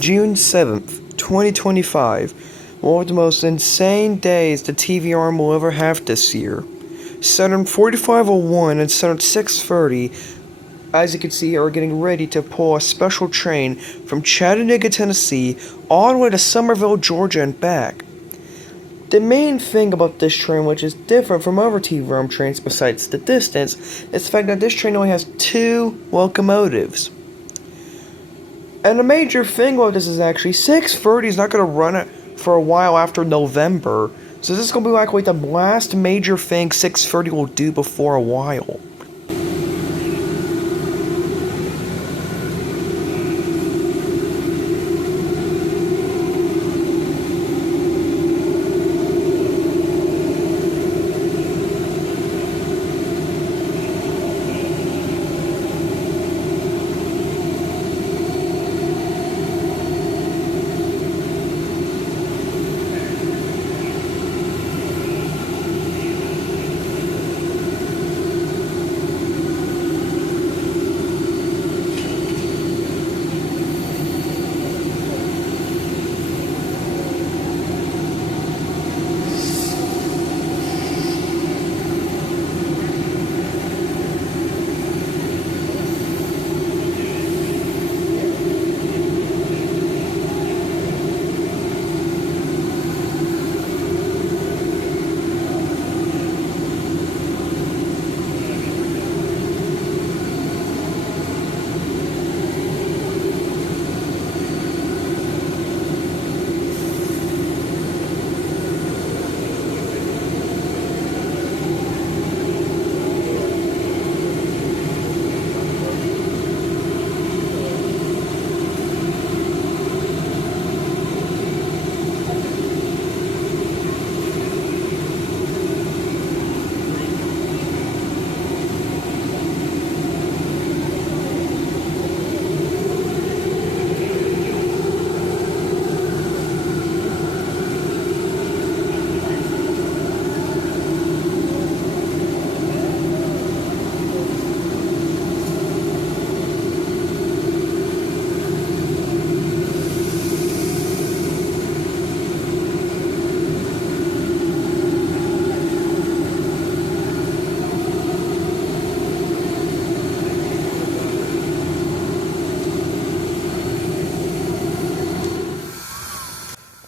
June 7th, 2025, one of the most insane days the TVRM will ever have this year. Saturn 4501 and Saturn 630, as you can see, are getting ready to pull a special train from Chattanooga, Tennessee, all the way to Somerville, Georgia and back. The main thing about this train, which is different from other TVRM trains besides the distance, is the fact that this train only has 2 locomotives. And the major thing about this is actually 630 is not going to run it for a while after November. So this is going to be like the last major thing 630 will do before a while.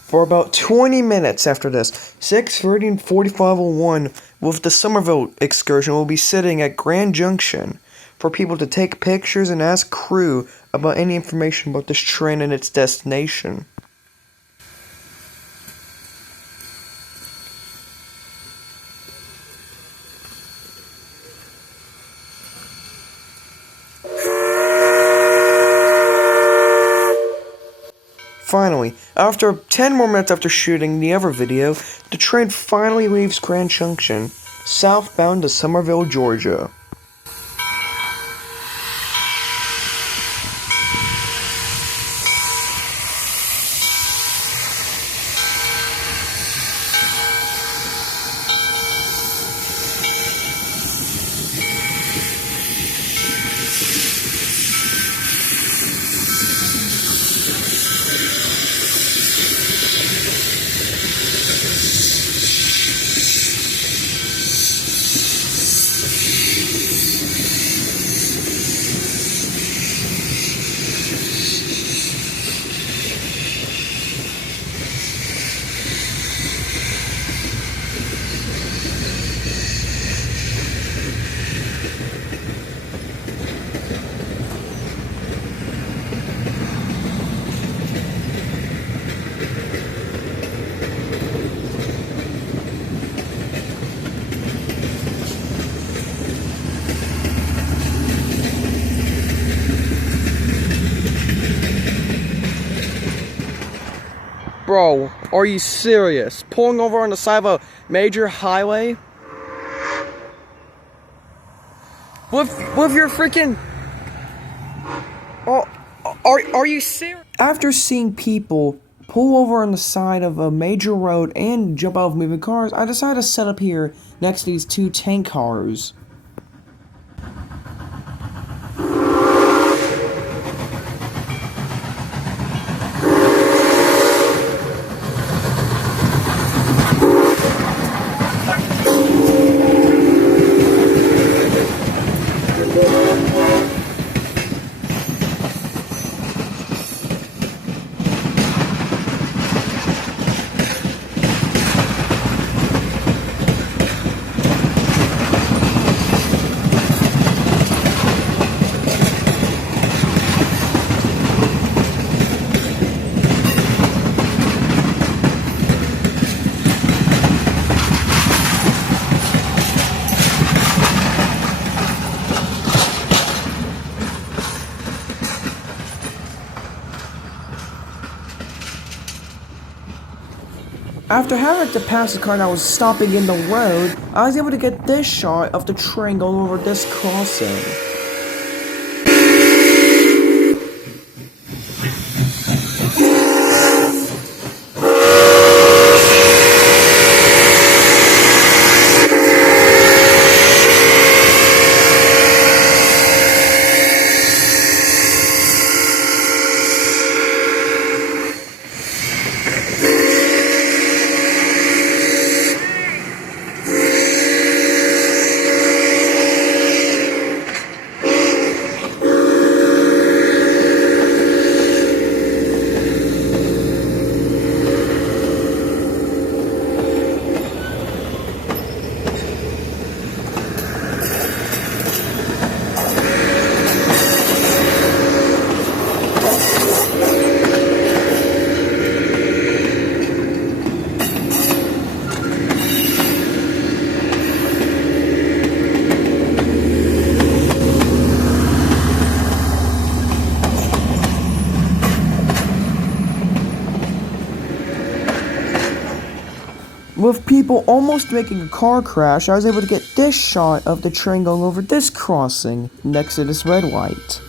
For about 20 minutes after this, 630 and 4501 with the Somerville excursion will be sitting at Grand Junction for people to take pictures and ask crew about any information about this train and its destination. Finally, after 10 more minutes after shooting the other video, the train finally leaves Grand Junction, southbound to Somerville, Georgia. Bro, are you serious? Pulling over on the side of a major highway? With your freaking... Are you serious? After seeing people pull over on the side of a major road and jump out of moving cars, I decided to set up here next to these two tank cars. After having to pass the car that was stopping in the road, I was able to get this shot of the train going over this crossing. With people almost making a car crash, I was able to get this shot of the train going over this crossing next to this red light.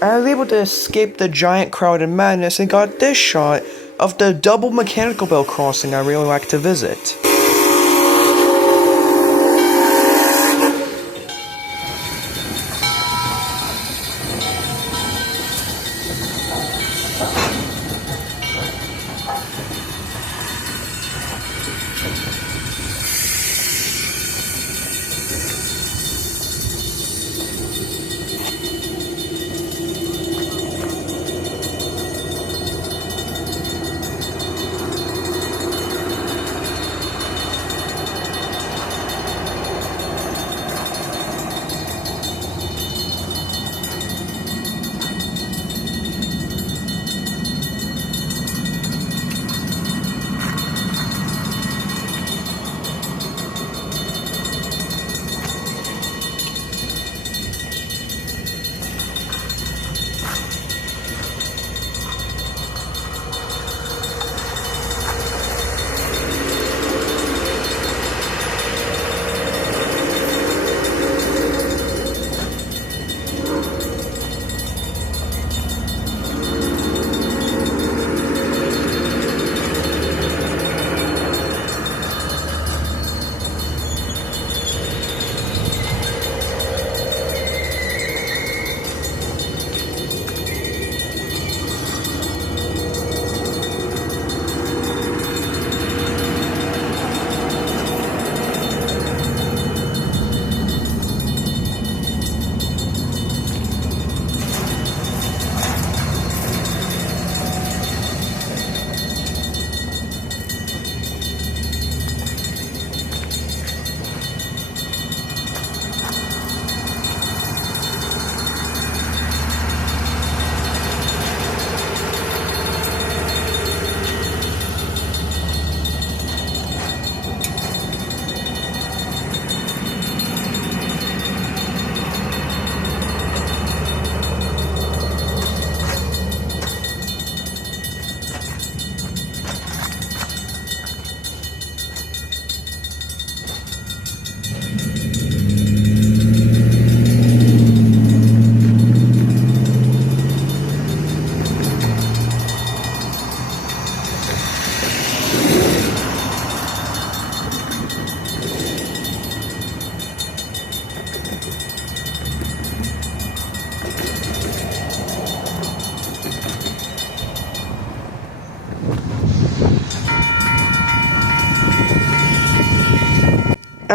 I was able to escape the giant crowd and madness and got this shot of the double mechanical bell crossing I really like to visit.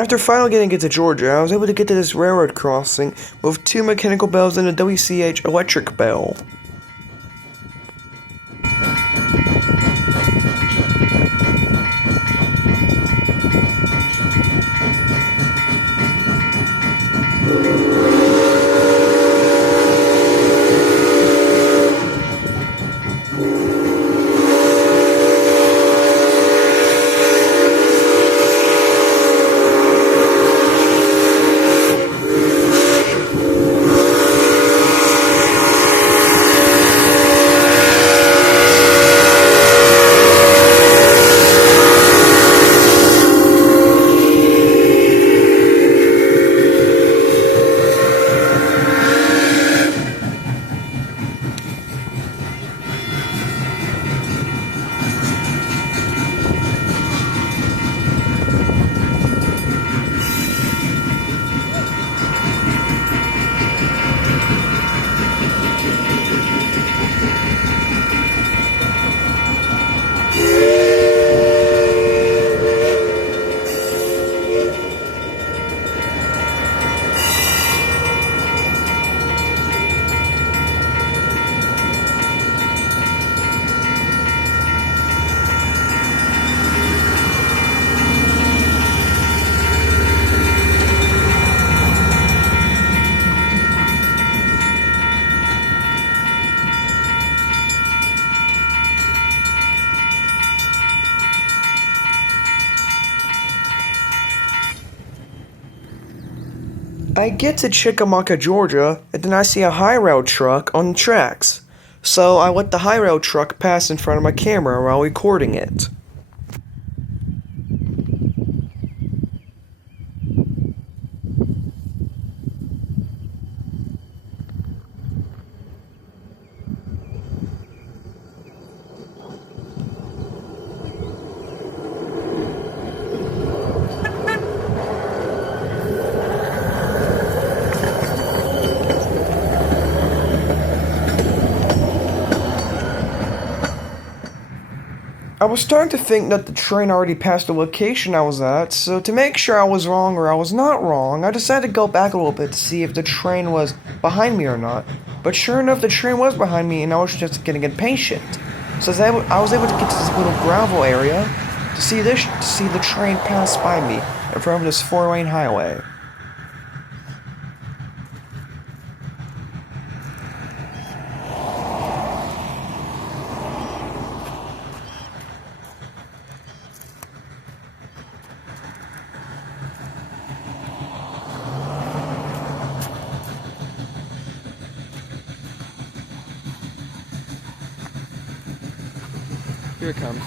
After finally getting it to Georgia, I was able to get to this railroad crossing with 2 mechanical bells and a WCH electric bell. I get to Chikamaka, Georgia, and then I see a high rail truck on the tracks. So I let the high rail truck pass in front of my camera while recording it. I was starting to think that the train already passed the location I was at, so to make sure I was wrong or I was not wrong, I decided to go back a little bit to see if the train was behind me or not. But sure enough, the train was behind me and I was just getting impatient. So I was able to get to this little gravel area to see the train pass by me in front of this 4-lane highway. Here it comes.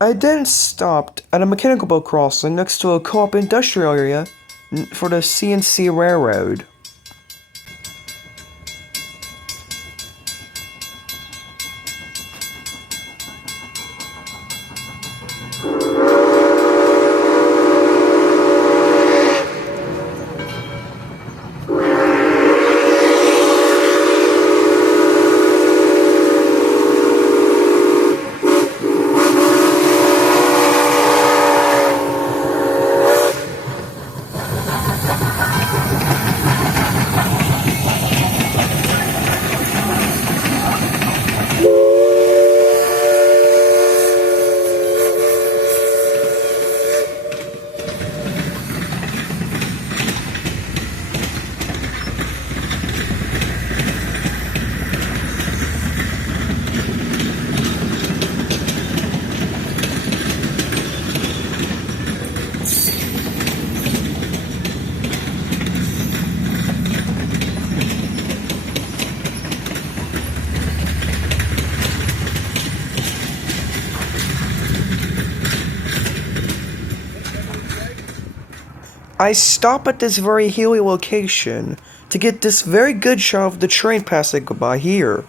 I then stopped at a mechanical boat crossing next to a co-op industrial area for the CNC Railroad. I stop at this very hilly location to get this very good shot of the train passing by here.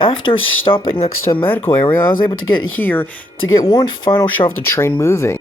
After stopping next to a medical area, I was able to get here to get one final shot of the train moving.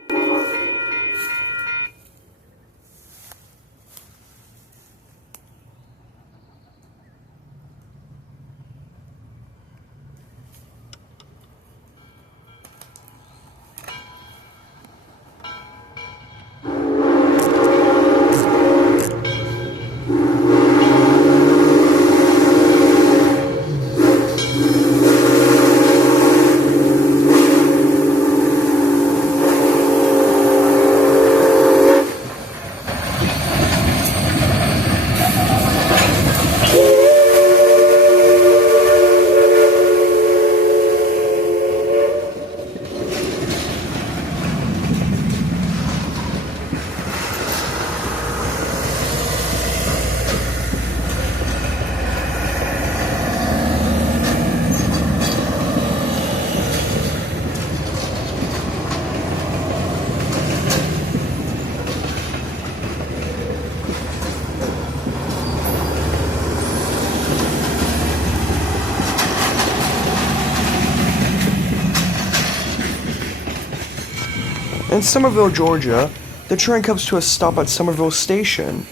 In Somerville, Georgia, the train comes to a stop at Somerville Station.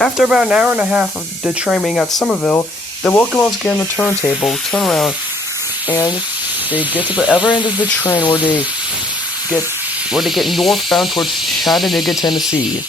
After about an hour and a half of the train being at Somerville, the locomotives get on the turntable, turn around, and they get to the other end of the train where they get northbound towards Chattanooga, Tennessee.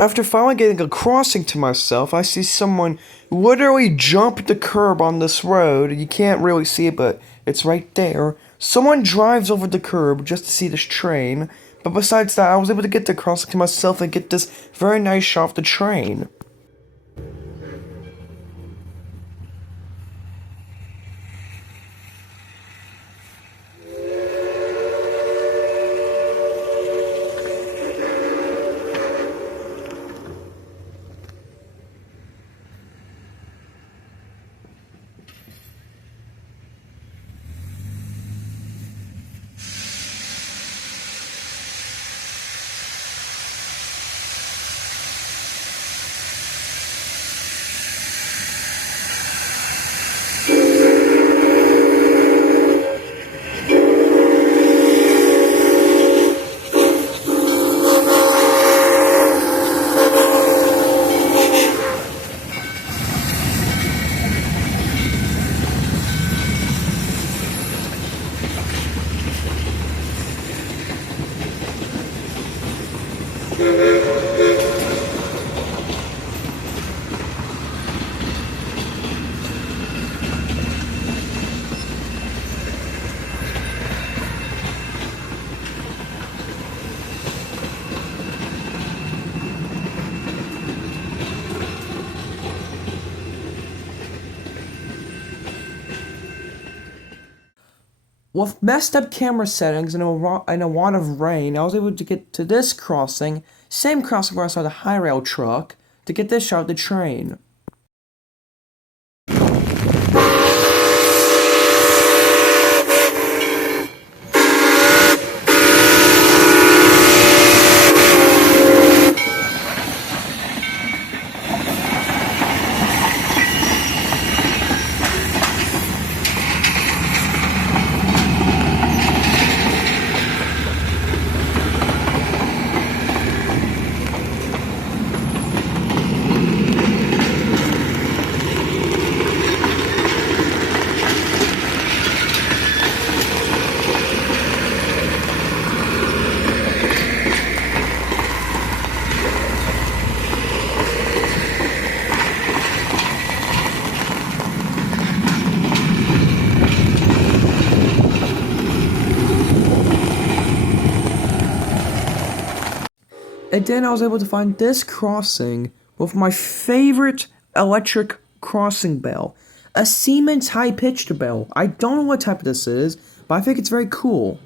After finally getting a crossing to myself, I see someone literally jump the curb on this road. You can't really see it, but it's right there. Someone drives over the curb just to see this train. But besides that, I was able to get the crossing to myself and get this very nice shot of the train. With messed up camera settings and a lot of rain, I was able to get to this crossing, same crossing where I saw the high rail truck, to get this shot of the train. And then I was able to find this crossing with my favorite electric crossing bell. A Siemens high-pitched bell. I don't know what type this is, but I think it's very cool.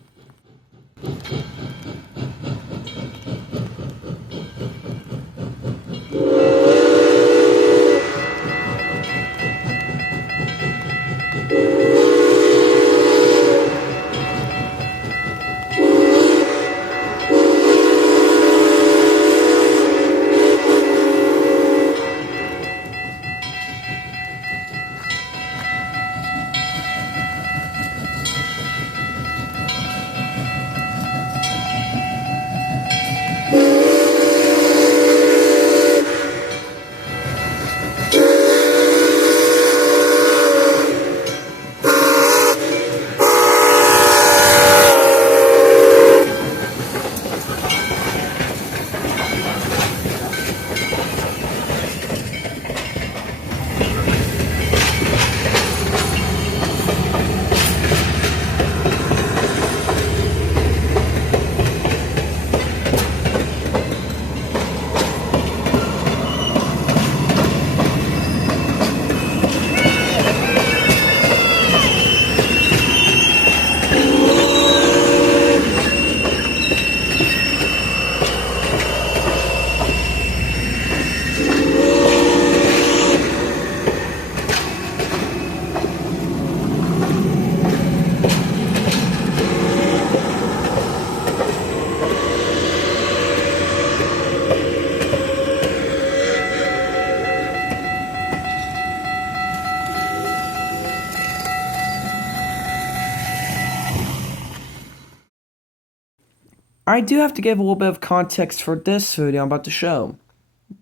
I do have to give a little bit of context for this video I'm about to show.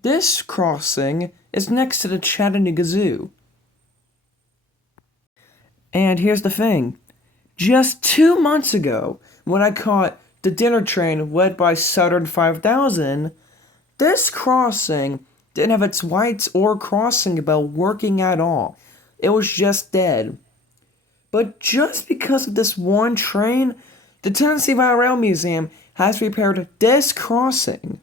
This crossing is next to the Chattanooga Zoo. And here's the thing. Just 2 months ago, when I caught the dinner train led by Southern 5000, This crossing didn't have its lights or crossing bell working at all. It was just dead. But just because of this one train, the Tennessee Valley Rail Museum has repaired this crossing.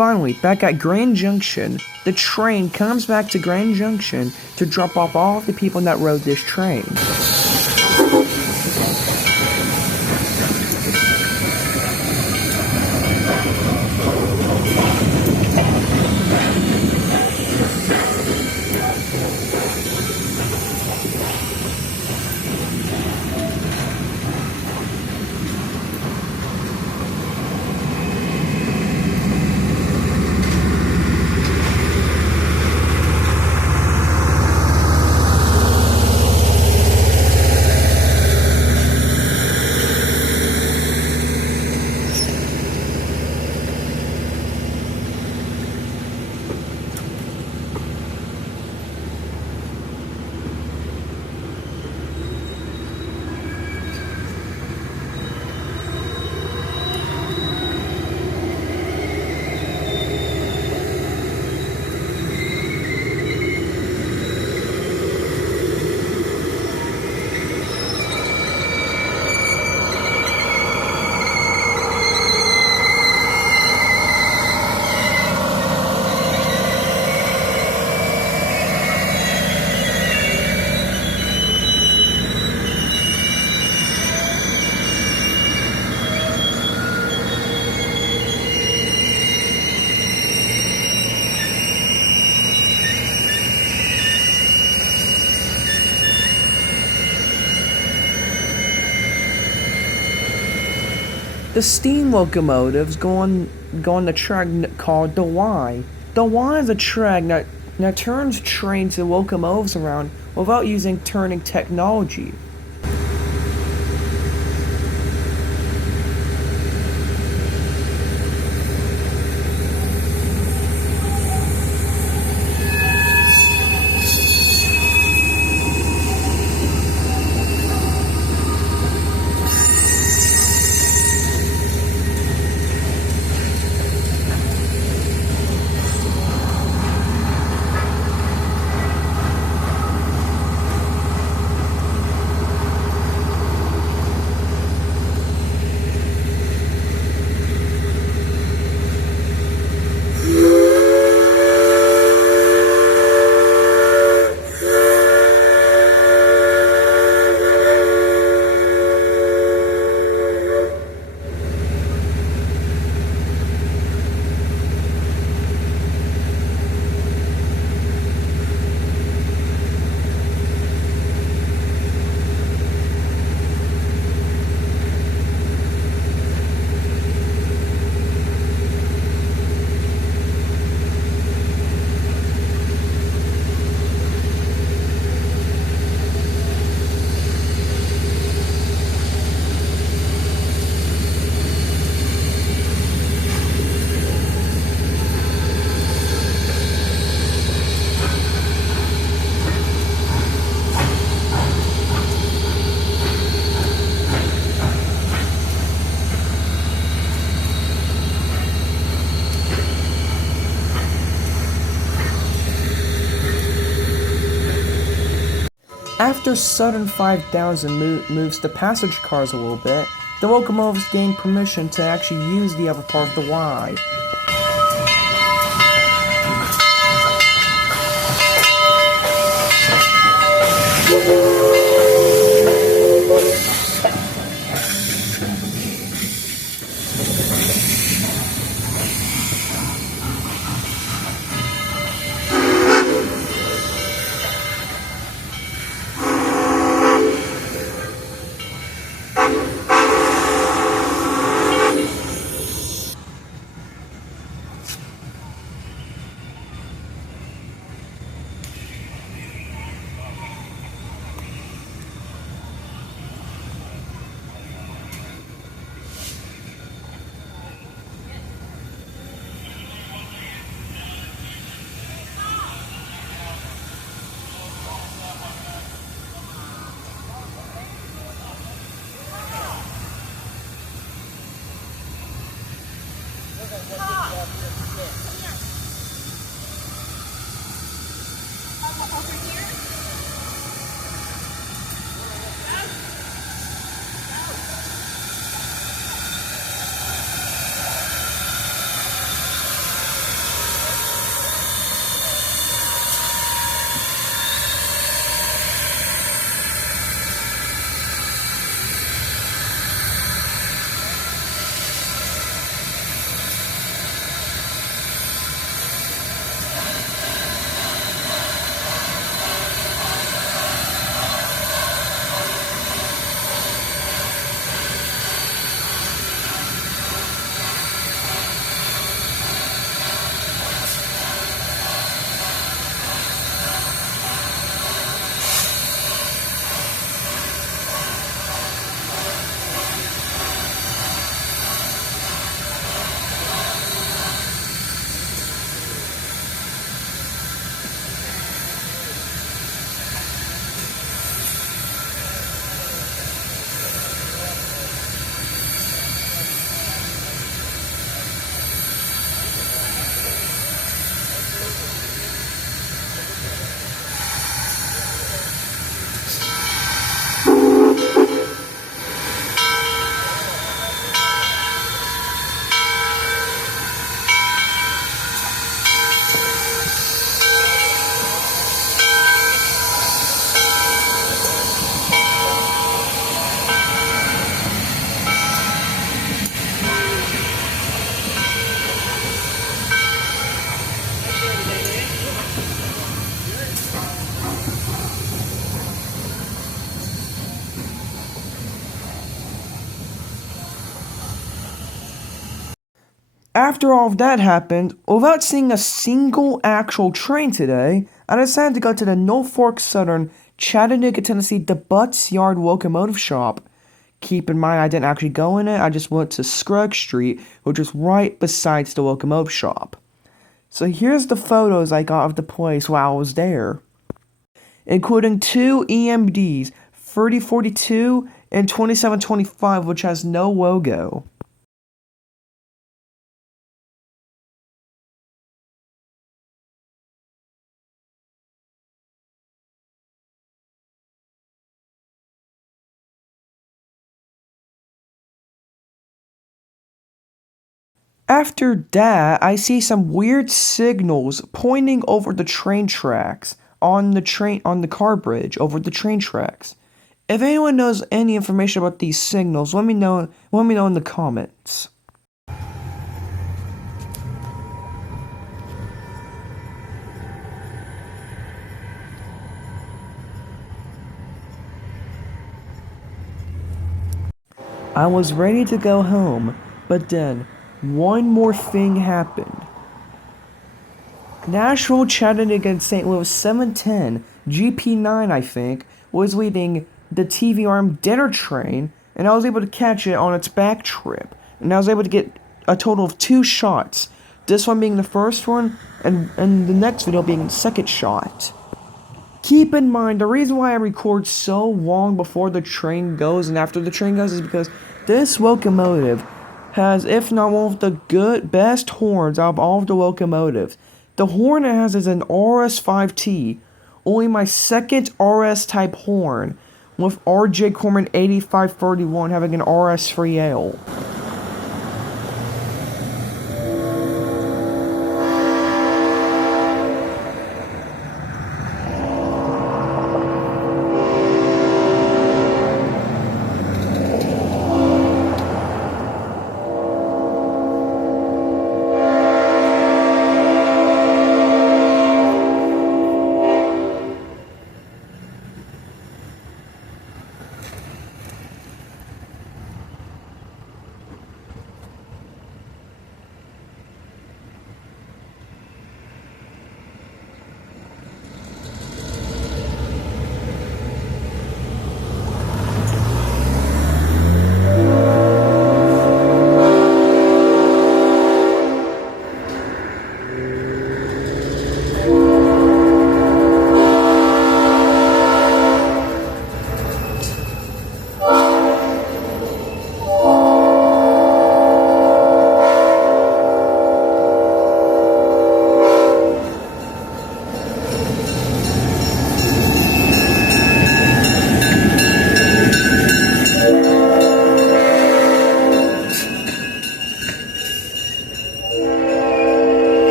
Finally, back at Grand Junction, the train comes back to Grand Junction to drop off all of the people that rode this train. The steam locomotives go on the track called the Y. The Y is a track that turns trains and locomotives around without using turning technology. After Southern 5000 moves the passenger cars a little bit, the locomotives gain permission to actually use the upper part of the Y. After all of that happened, without seeing a single actual train today, I decided to go to the Norfolk Southern, Chattanooga, Tennessee, the Butts Yard Locomotive Shop. Keep in mind, I didn't actually go in it, I just went to Scruggs Street, which was right besides the locomotive shop. So here's the photos I got of the place while I was there, including two EMDs, 3042 and 2725, which has no logo. After that, I see some weird signals pointing over the train tracks on the car bridge over the train tracks. If anyone knows any information about these signals, let me know in the comments. I was ready to go home, but then one more thing happened. Nashville, Chattanooga, and St. Louis 710, GP9 I think, was leading the TVRM dinner train, and I was able to catch it on its back trip. And I was able to get a total of 2 shots. This one being the first one, and the next video being the second shot. Keep in mind, the reason why I record so long before the train goes and after the train goes is because this locomotive has, if not one of the best horns out of all of the locomotives. The horn it has is an RS5T, only my second RS type horn, with RJ Corman 8531 having an RS 3L.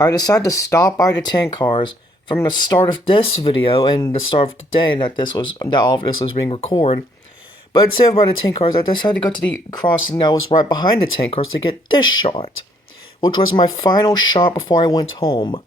I decided to stop by the tank cars from the start of this video and the start of the day that all of this was being recorded. But instead of by the tank cars, I decided to go to the crossing that was right behind the tank cars to get this shot, which was my final shot before I went home.